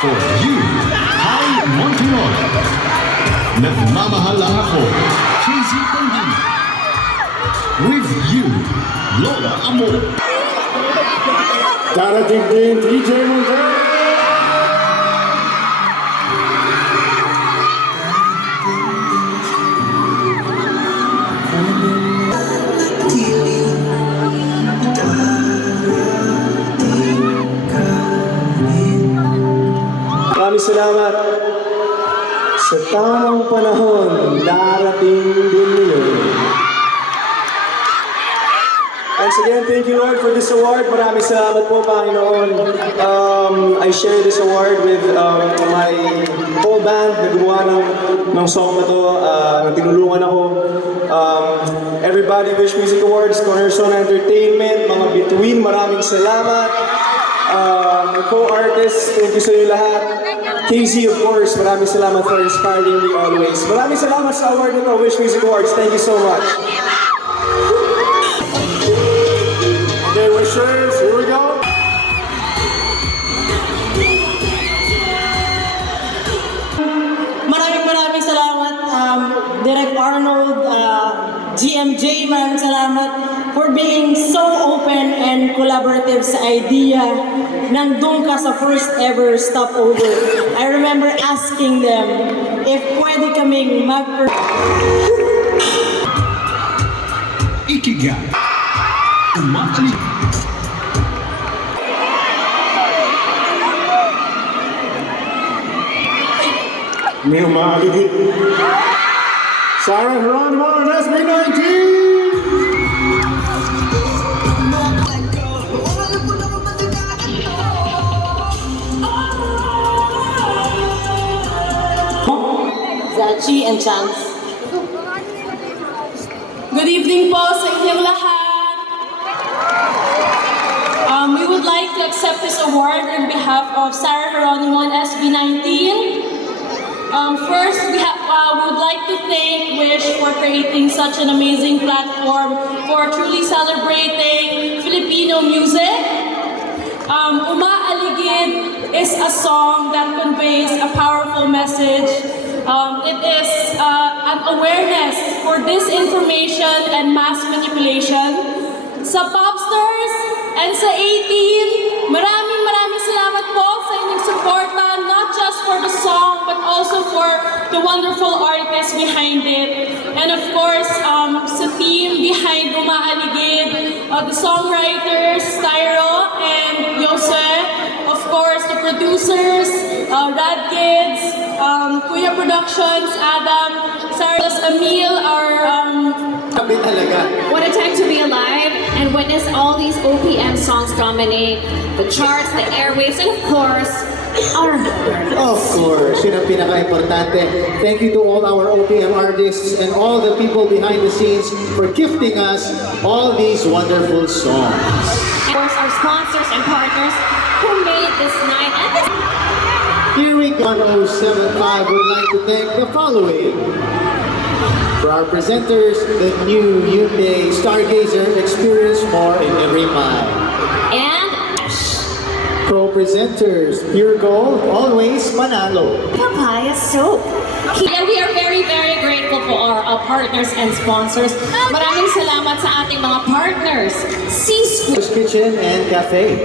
For you, Kai Montinon. Nagmamahal lang ako, Casey Pangini. With you, Lola Amor. Darating din, DJ Montero. Maraming salamat. Sa tamang panahon, darating din yun. Once again, thank you Lord for this award. Maraming salamat po, Panginoon. I share this award with my whole band na gumawa ng song na to. Tinulungan ako. Everybody Wish Music Awards, Cornerstone Entertainment, mga Between, maraming salamat. Co-artists, thank you sa inyo lahat. Casey, of course, maraming salamat for inspiring me always. Maraming salamat sa award nito, Wish Music Awards. Thank you so much. Okay, wishers, here we go. Maraming salamat, Direk Arnold, GMJ, maraming salamat for being so open and collaborative sa idea nandun ka sa first ever stopover. I remember asking them if pwede kaming Ikiga. Umakli. May umaaligid. Sarah Geronimo and SB19! Zachi and Chance. Good evening po sa inyong lahat. We would like to accept this award on behalf of Sarah Geronimo and SB19. First, we would like to thank Wish for creating such an amazing platform for truly celebrating Filipino music. Umaaligid is a song that conveys a powerful message. It is an awareness for disinformation and mass manipulation. Sa Popstars and sa 18, maraming salamat po sa inyong suporta, not just for the song, but also for the wonderful artists behind it. And of course, sa team behind Umaaligid, the songwriters, Tyro and Jose, of course, the producers, Rad Kids, Kuya Productions, Adam, Sarah, Emil, What a time to be alive and witness all these OPM songs dominate the charts, the airwaves, and of course, our hearts. Of course, yun ang pinaka-importante. Thank you to all our OPM artists and all the people behind the scenes for gifting us all these wonderful songs. Of course, our sponsors and partners who made this night and this. Here we go. 1075 would like to thank the following. For our presenters, the new Hyundai Stargazer, experience more in every mile. And Co-presenters, Pure Gold, always panalo. Papaya Soap. And we are very grateful for our partners and sponsors. Maraming salamat sa ating mga partners. C-School Kitchen and Cafe.